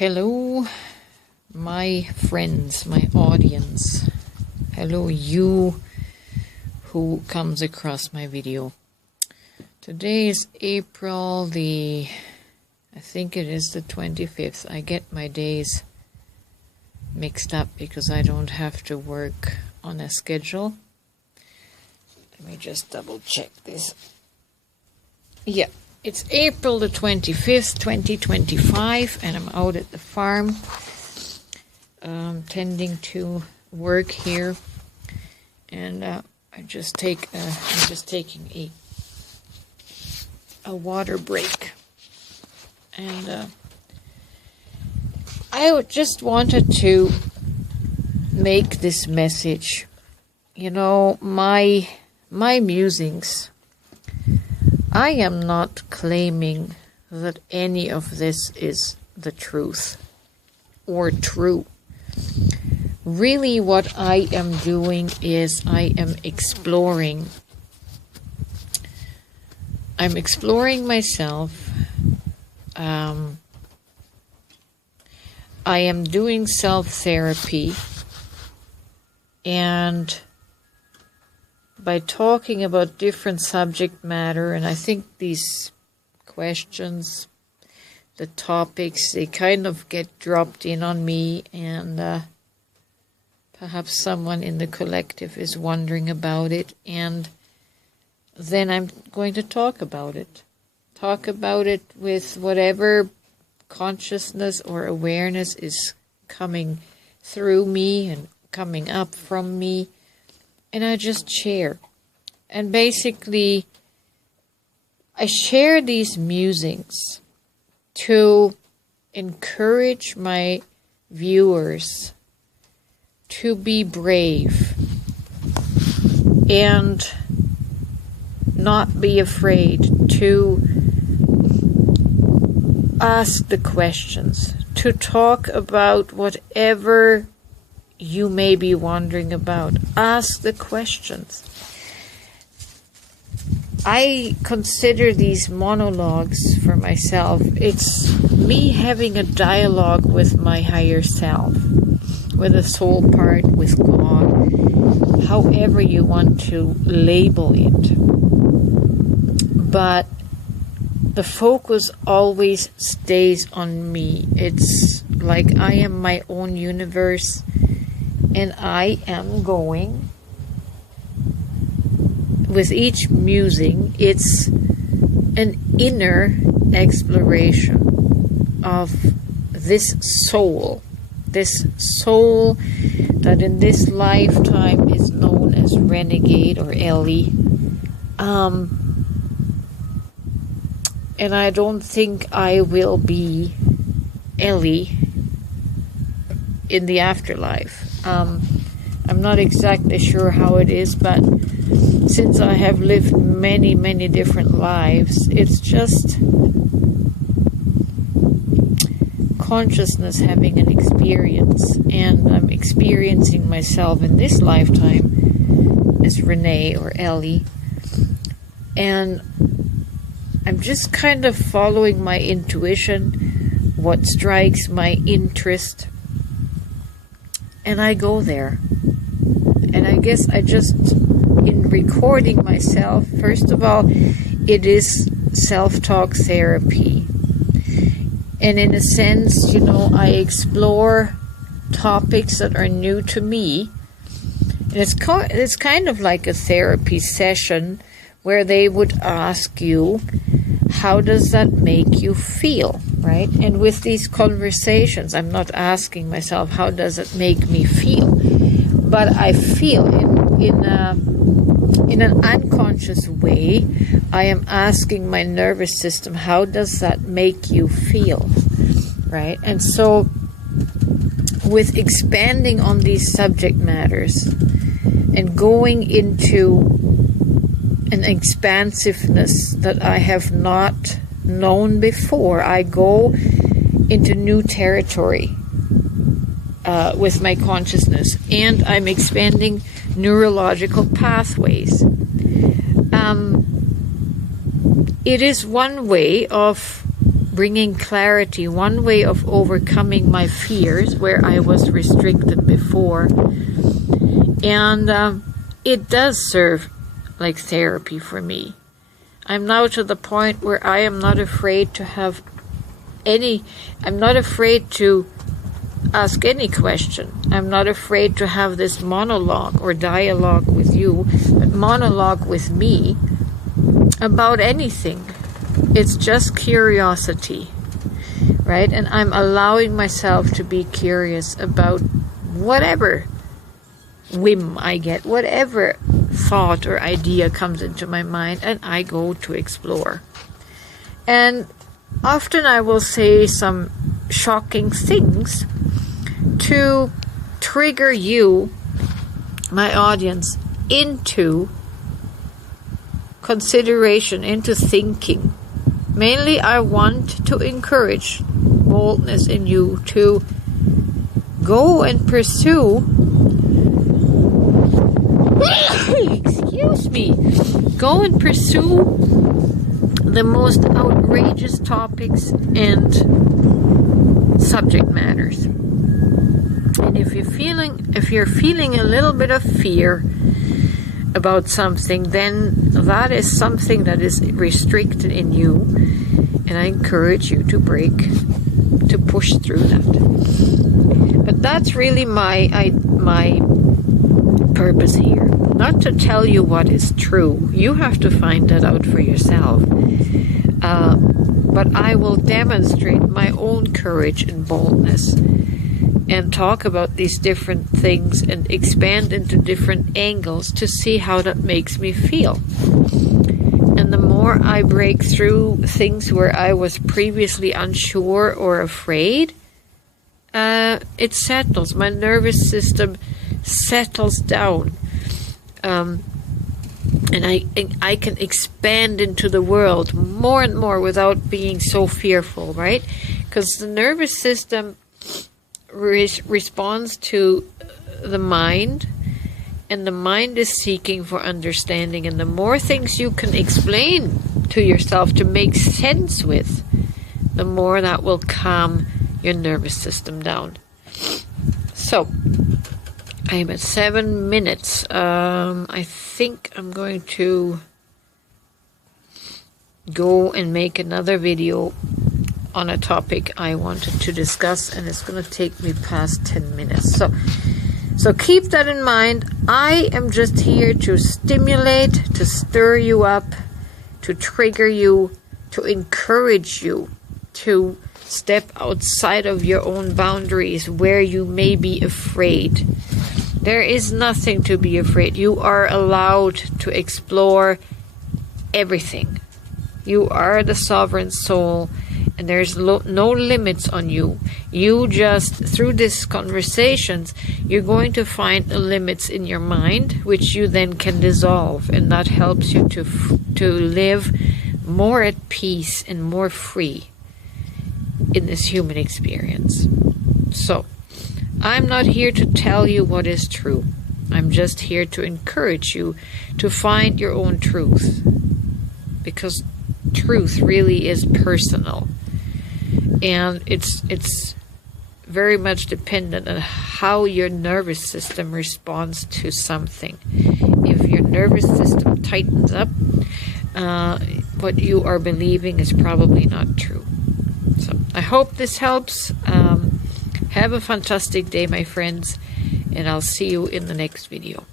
Hello, my friends, my audience. Hello, you who comes across my video. Today is April I think it is the 25th. I get my days mixed up because I don't have to work on a schedule. Let me just double check this. Yeah. It's April the 25th, 2025, and I'm out at the farm tending to work here, and I'm just taking a water break, and I just wanted to make this message. You know, my musings. I am not claiming that any of this is the truth or true. Really, what I am doing is I am exploring. I'm exploring myself. I am doing self-therapy, and by talking about different subject matter, and I think these questions, the topics, they kind of get dropped in on me, and perhaps someone in the collective is wondering about it, and then I'm going to talk about it. Talk about it with whatever consciousness or awareness is coming through me and coming up from me. And I just share. And basically, I share these musings to encourage my viewers to be brave and not be afraid to ask the questions, to talk about whatever you may be wondering about. Ask the questions. I consider these monologues for myself. It's me having a dialogue with my higher self, with the soul part, with God, however you want to label it. But the focus always stays on me. It's like I am my own universe. And I am going, with each musing, it's an inner exploration of this soul that in this lifetime is known as Renegade or Ellie. And I don't think I will be Ellie in the afterlife. I'm not exactly sure how it is, but since I have lived many, many different lives, it's just consciousness having an experience, and I'm experiencing myself in this lifetime as Renee or Ellie, and I'm just kind of following my intuition, what strikes my interest, and I go there. And I guess I just, in recording myself, first of all, it is self-talk therapy. And in a sense, you know, I explore topics that are new to me. And it's kind of like a therapy session where they would ask you, how does that make you feel, right? And with these conversations, I'm not asking myself, how does it make me feel? But I feel in an unconscious way, I am asking my nervous system, how does that make you feel, right? And so with expanding on these subject matters and going into an expansiveness that I have not known before, I go into new territory with my consciousness, and I'm expanding neurological pathways. It is one way of bringing clarity, one way of overcoming my fears where I was restricted before. And it does serve like therapy for me. I'm now to the point where I am not afraid to have I'm not afraid to ask any question. I'm not afraid to have this monologue or dialogue with you, but monologue with me about anything. It's just curiosity, right? And I'm allowing myself to be curious about whatever whim I get, whatever thought or idea comes into my mind, and I go to explore. And often I will say some shocking things to trigger you, my audience, into consideration, into thinking. Mainly I want to encourage boldness in you to go and pursue excuse me, go and pursue the most outrageous topics and subject matters. And if you're feeling a little bit of fear about something, then that is something that is restricted in you, and I encourage you to push through that. But that's really my purpose here, not to tell you what is true. You have to find that out for yourself. But I will demonstrate my own courage and boldness and talk about these different things and expand into different angles to see how that makes me feel. And the more I break through things where I was previously unsure or afraid, it settles. My nervous system settles down. And I can expand into the world more and more without being so fearful, right? Because the nervous system responds to the mind, and the mind is seeking for understanding. And the more things you can explain to yourself to make sense with, the more that will calm your nervous system down. So, I'm at 7 minutes. I think I'm going to go and make another video on a topic I wanted to discuss, and it's going to take me past 10 minutes. So keep that in mind. I am just here to stimulate, to stir you up, to trigger you, to encourage you to step outside of your own boundaries where you may be afraid. There is nothing to be afraid. You are allowed to explore everything. You are the sovereign soul, and there's no limits on you. You just, through these conversations, you're going to find the limits in your mind, which you then can dissolve, and that helps you to live more at peace and more free in this human experience. So, I'm not here to tell you what is true. I'm just here to encourage you to find your own truth, because truth really is personal, and it's very much dependent on how your nervous system responds to something. If your nervous system tightens up, what you are believing is probably not true. So I hope this helps. Have a fantastic day, my friends, and I'll see you in the next video.